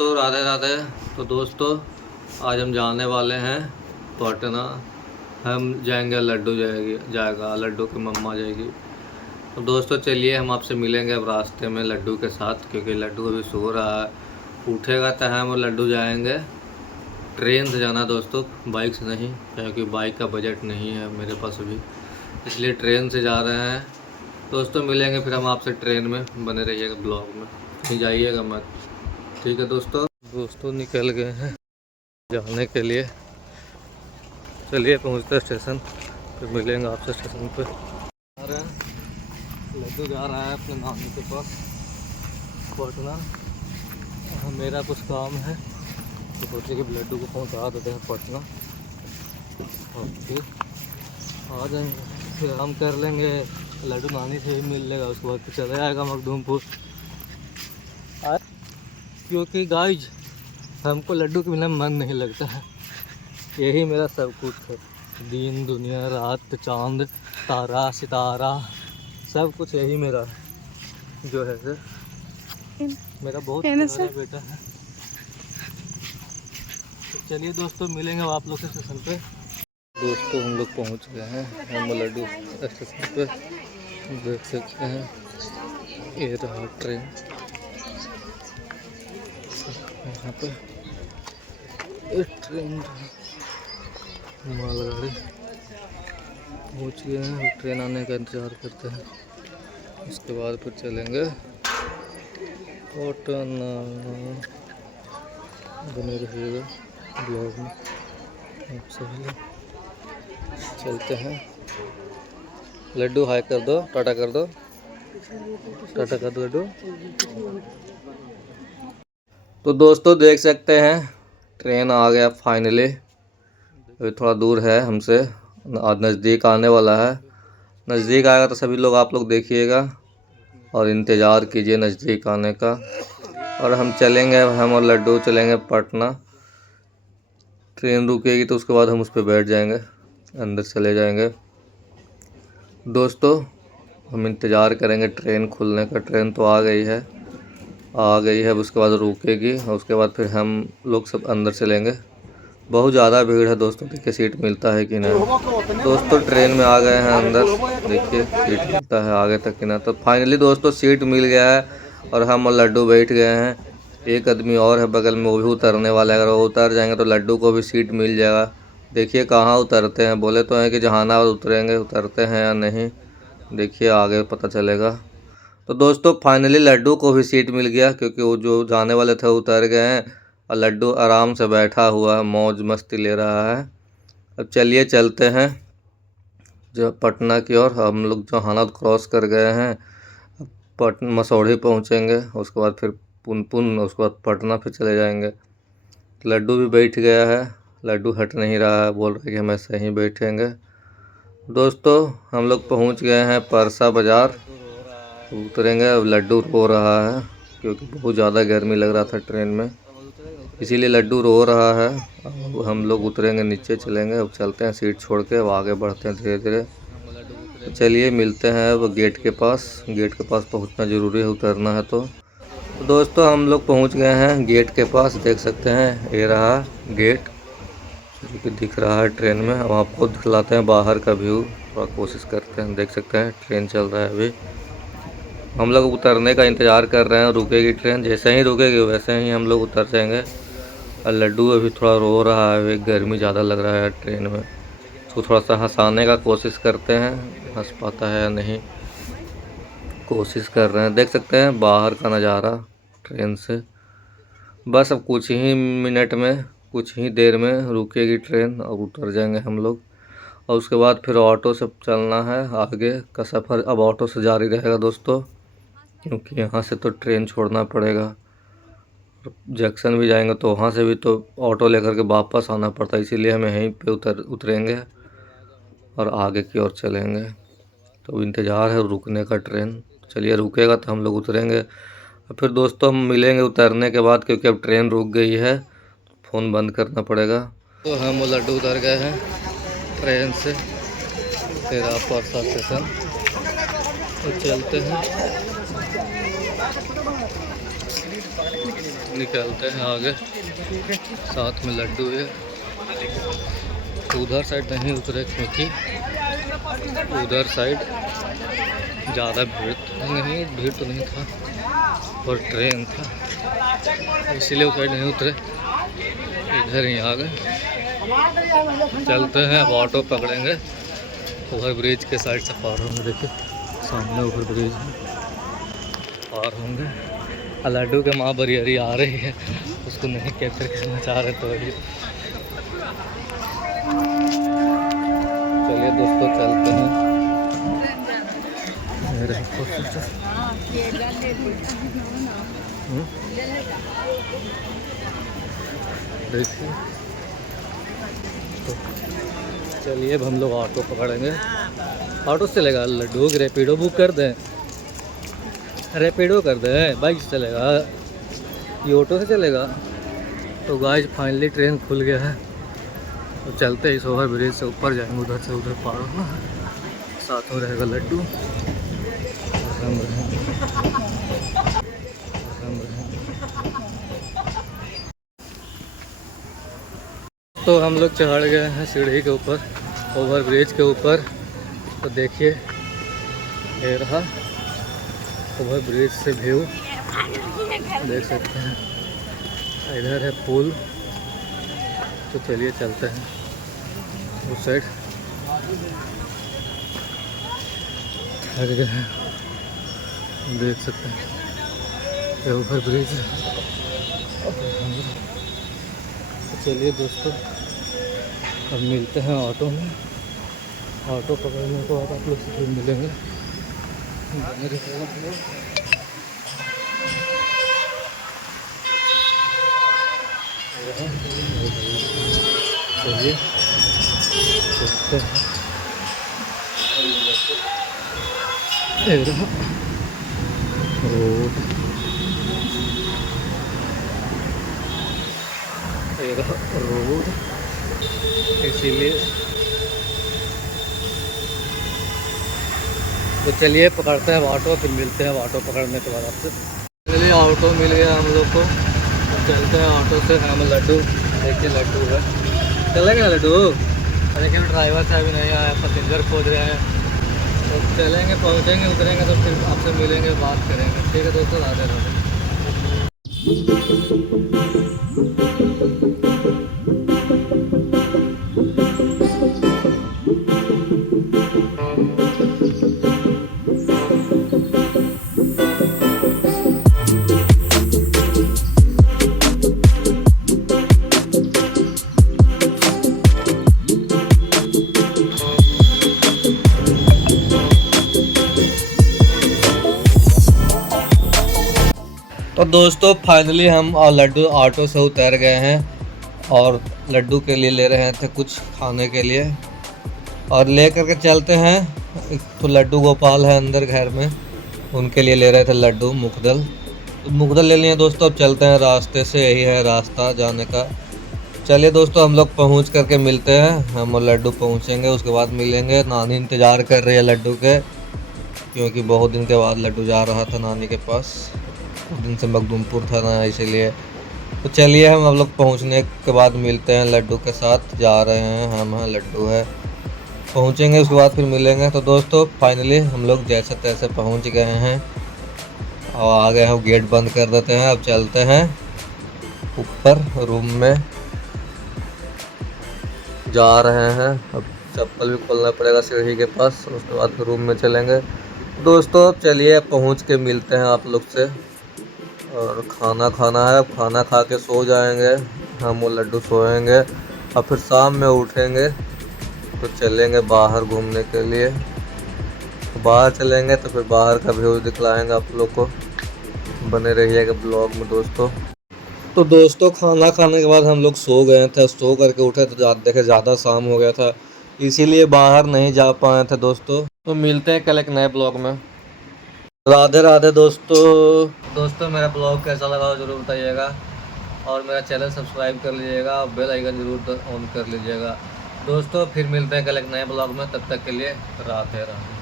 दोस्तों, राधे राधे। तो दोस्तों, आज हम जाने वाले हैं पटना। हम जाएंगे, लड्डू जाएगा, लड्डू की मम्मा जाएगी। तो दोस्तों चलिए, हम आपसे मिलेंगे अब रास्ते में लड्डू के साथ, क्योंकि लड्डू अभी सो रहा है। उठेगा तो हम और लड्डू जाएंगे। ट्रेन से जाना दोस्तों, बाइक से नहीं, क्योंकि बाइक का बजट नहीं है मेरे पास अभी, इसलिए ट्रेन से जा रहे हैं। दोस्तों मिलेंगे फिर हम आपसे ट्रेन में, बने रहिएगा ब्लॉग में, नहीं जाइएगा मत। ठीक है दोस्तों निकल गए हैं जाने के लिए। चलिए पहुंचते स्टेशन, फिर मिलेंगे आपसे स्टेशन पे। जा रहे हैं, लड्डू जा रहा है अपने नानी के पास पटना। मेरा कुछ काम है तो सोचे कि लड्डू को पहुंचा देते हैं पटना, और फिर आ जाएंगे। फिर हम कर लेंगे, लड्डू नानी से भी मिल लेगा, उसके बाद फिर चले जाएगा मखदूमपुर। क्योंकि गाइज हमको लड्डू के बिना मन नहीं लगता है, यही मेरा सब कुछ है। दिन दुनिया, रात, चांद, तारा, सितारा, सब कुछ यही मेरा जो है सर, मेरा बहुत प्यारा बेटा है। तो चलिए दोस्तों मिलेंगे आप लोग के स्टेशन पे। दोस्तों हम लोग पहुंच गए हैं, हम लड्डू स्टेशन पे देख सकते हैं। ये रहा ट्रेन, यहाँ पे ट्रेन मालगाड़ी पहुँच गए हैं। ट्रेन आने का इंतज़ार करते हैं, उसके बाद फिर चलेंगे पटना। बने रहिएगा ब्लॉग में, आप सभी लोग। चलते हैं। लड्डू हाय कर दो, टाटा कर दो, टाटा कर दो लड्डू। तो दोस्तों देख सकते हैं ट्रेन आ गया फाइनली। अभी थोड़ा दूर है हमसे, आज नज़दीक आने वाला है। नज़दीक आएगा तो सभी लोग आप लोग देखिएगा और इंतज़ार कीजिए नज़दीक आने का। और हम चलेंगे, हम और लड्डू चलेंगे पटना। ट्रेन रुकेगी तो उसके बाद हम उस पर बैठ जाएंगे, अंदर चले जाएंगे। दोस्तों हम इंतज़ार करेंगे ट्रेन खुलने का। ट्रेन तो आ गई है, अब उसके बाद रुकेगी और उसके बाद फिर हम लोग सब अंदर चलेंगे। बहुत ज़्यादा भीड़ है दोस्तों, देखिए सीट मिलता है कि नहीं। दोस्तों ट्रेन में आ गए हैं अंदर, देखिए सीट मिलता है आगे तक कि ना। तो फाइनली दोस्तों सीट मिल गया है और हम और लड्डू बैठ गए हैं। एक आदमी और है बगल में, वो भी उतरने वाला है। अगर वो उतर जाएंगे तो लड्डू को भी सीट मिल जाएगा। देखिए कहाँ उतरते हैं, बोले तो हैं कि जहानाबाद उतरेंगे, उतरते हैं या नहीं देखिए आगे पता चलेगा। तो दोस्तों फाइनली लड्डू को भी सीट मिल गया, क्योंकि वो जो जाने वाले थे उतर गए हैं और लड्डू आराम से बैठा हुआ है, मौज मस्ती ले रहा है। अब चलिए चलते हैं जो पटना की ओर। हम लोग जहानाबाद क्रॉस कर गए हैं, मसौढ़ी पहुंचेंगे, उसके बाद फिर पुनपुन, उसके बाद पटना फिर चले जाएंगे। लड्डू भी बैठ गया है, लड्डू हट नहीं रहा है, बोल रहे कि हम ऐसे ही बैठेंगे। दोस्तों हम लोग पहुंच गए हैं परसा बाज़ार, उतरेंगे। अब लड्डू रो रहा है क्योंकि बहुत ज़्यादा गर्मी लग रहा था ट्रेन में, इसीलिए लड्डू रो रहा है। अब हम लोग उतरेंगे, नीचे चलेंगे। अब चलते हैं सीट छोड़ के, अब आगे बढ़ते हैं धीरे धीरे। तो चलिए मिलते हैं अब गेट के पास। गेट के पास पहुंचना ज़रूरी है, उतरना है तो दोस्तों हम लोग पहुंच गए हैं गेट के पास। देख सकते हैं ये रहा गेट जो कि दिख रहा है ट्रेन में। अब आपको दिखलाते हैं बाहर का व्यू, थोड़ा कोशिश करते हैं। देख सकते हैं ट्रेन चल रहा है अभी, हम लोग उतरने का इंतज़ार कर रहे हैं। रुकेगी ट्रेन, जैसे ही रुकेगी वैसे ही हम लोग उतर जाएंगे। और लड्डू अभी थोड़ा रो रहा है, अभी गर्मी ज़्यादा लग रहा है ट्रेन में। उसको थोड़ा सा हंसाने का कोशिश करते हैं, हंस पाता है या नहीं, कोशिश कर रहे हैं। देख सकते हैं बाहर का नज़ारा ट्रेन से। बस अब कुछ ही मिनट में, कुछ ही देर में रुकेगी ट्रेन और उतर जाएंगे हम लोग। और उसके बाद फिर ऑटो से चलना है, आगे का सफ़र अब ऑटो से जारी रहेगा दोस्तों, क्योंकि यहाँ से तो ट्रेन छोड़ना पड़ेगा। जंक्शन भी जाएंगे तो वहाँ से भी तो ऑटो लेकर के वापस आना पड़ता है, इसीलिए हम यहीं पे उतरेंगे और आगे की ओर चलेंगे। तो इंतज़ार है रुकने का ट्रेन। चलिए रुकेगा तो हम लोग उतरेंगे। फिर दोस्तों हम मिलेंगे उतरने के बाद, क्योंकि अब ट्रेन रुक गई है, फ़ोन बंद करना पड़ेगा। तो हम लड्डू उतर गए हैं ट्रेन से, तेरा परसा स्टेशन। तो चलते हैं। निकलते हैं आगे, साथ में लड्डू है। उधर साइड नहीं उतरे क्योंकि उधर साइड ज़्यादा भीड़ तो नहीं था और ट्रेन था, इसीलिए उस साइड नहीं उतरे, इधर ही आ गए। चलते हैं, अब ऑटो पकड़ेंगे, ओवर ब्रिज के साइड से पार होंगे। देखिए सामने ओवर ब्रिज है, पार होंगे। लड्डू के माँ बरियरी आ रही है, उसको नहीं कैप्चर करना चाह रहे तो ये। चलिए दोस्तों चलते हैं। देखिए तो चलिए अब हम लोग ऑटो पकड़ेंगे। ऑटो से चलेगा लड्डू की? रैपिडो बुक कर दें? रैपिडो कर दें, बाइक से चलेगा? ये ऑटो से चलेगा? तो गाइस फाइनली ट्रेन खुल गया है, तो चलते हैं इस ओवर ब्रिज से ऊपर जाएंगे, उधर से उधर पार होगा, साथ में रहेगा लड्डू। तो हम लोग चढ़ गए हैं सीढ़ी के ऊपर, ओवर ब्रिज के ऊपर। तो देखिए ये रहा ओवर ब्रिज से व्यू, देख सकते हैं। इधर है पुल, तो चलिए चलते हैं उस साइड। ठहर गए हैं, देख सकते हैं ये ओवर ब्रिज। चलिए दोस्तों अब मिलते हैं ऑटो में। ऑटो पकड़ने के बाद आप लोग से फिर मिलेंगे। चलिए चलते हैं। रोड इसीलिए तो चलिए पकड़ते हैं ऑटो, फिर मिलते हैं ऑटो पकड़ने के बाद आपसे। चलिए ऑटो मिल गया हम लोग को, चलते हैं ऑटो से। हम लड्डू, देखिए लड्डू है, चलेंगे ना लड्डू? देखिए ड्राइवर साहब भी नहीं आया, पैसेंजर खोज रहे हैं, तो चलेंगे, पहुँचेंगे, उतरेंगे तो फिर आपसे मिलेंगे, बात करेंगे। ठीक है दोस्तों, राधे राधे। तो दोस्तों फाइनली हम लड्डू ऑटो से उतर गए हैं और लड्डू के लिए ले रहे थे कुछ खाने के लिए, और ले करके चलते हैं। एक तो लड्डू गोपाल है अंदर घर में, उनके लिए ले रहे थे लड्डू मुखदल, तो मुखदल ले लिए दोस्तों। अब चलते हैं रास्ते से, यही है रास्ता जाने का। चलिए दोस्तों हम लोग पहुंच करके मिलते हैं, हम लड्डू पहुंचेंगे उसके बाद मिलेंगे। नानी इंतज़ार कर रही है लड्डू के, क्योंकि बहुत दिन के बाद लड्डू जा रहा था नानी के पास, उस दिन से मखदूमपुर था ना, इसीलिए। तो चलिए हम लोग पहुंचने के बाद मिलते हैं लड्डू के साथ। जा रहे हैं हम, लड्डू है, पहुंचेंगे उसके बाद फिर मिलेंगे। तो दोस्तों फाइनली हम लोग जैसे तैसे पहुंच गए हैं और आ गए हैं, गेट बंद कर देते हैं। अब चलते हैं ऊपर रूम में, जा रहे हैं। अब चप्पल भी खोलना पड़ेगा सीढ़ी के पास, उसके बाद फिर रूम में चलेंगे। दोस्तों अब चलिए पहुँच के मिलते हैं आप लोग से, और खाना खाना है। खाना खा के सो जाएंगे हम, वो लड्डू सोएंगे, और फिर शाम में उठेंगे तो चलेंगे बाहर घूमने के लिए। तो बाहर चलेंगे तो फिर बाहर का व्यू दिखलाएंगे आप लोग को, बने रहिएगा ब्लॉग में दोस्तों। तो दोस्तों खाना खाने के बाद हम लोग सो गए थे, सो करके उठे तो देखे ज़्यादा शाम हो गया था, इसीलिए बाहर नहीं जा पाए थे दोस्तों। तो मिलते हैं कल एक नए ब्लॉग में। राधे राधे दोस्तों मेरा ब्लॉग कैसा लगा ज़रूर बताइएगा, और मेरा चैनल सब्सक्राइब कर लीजिएगा, और बेल आइकन ज़रूर ऑन कर लीजिएगा दोस्तों। फिर मिलते हैं कल एक नए ब्लॉग में, तब तक के लिए राधे राधे।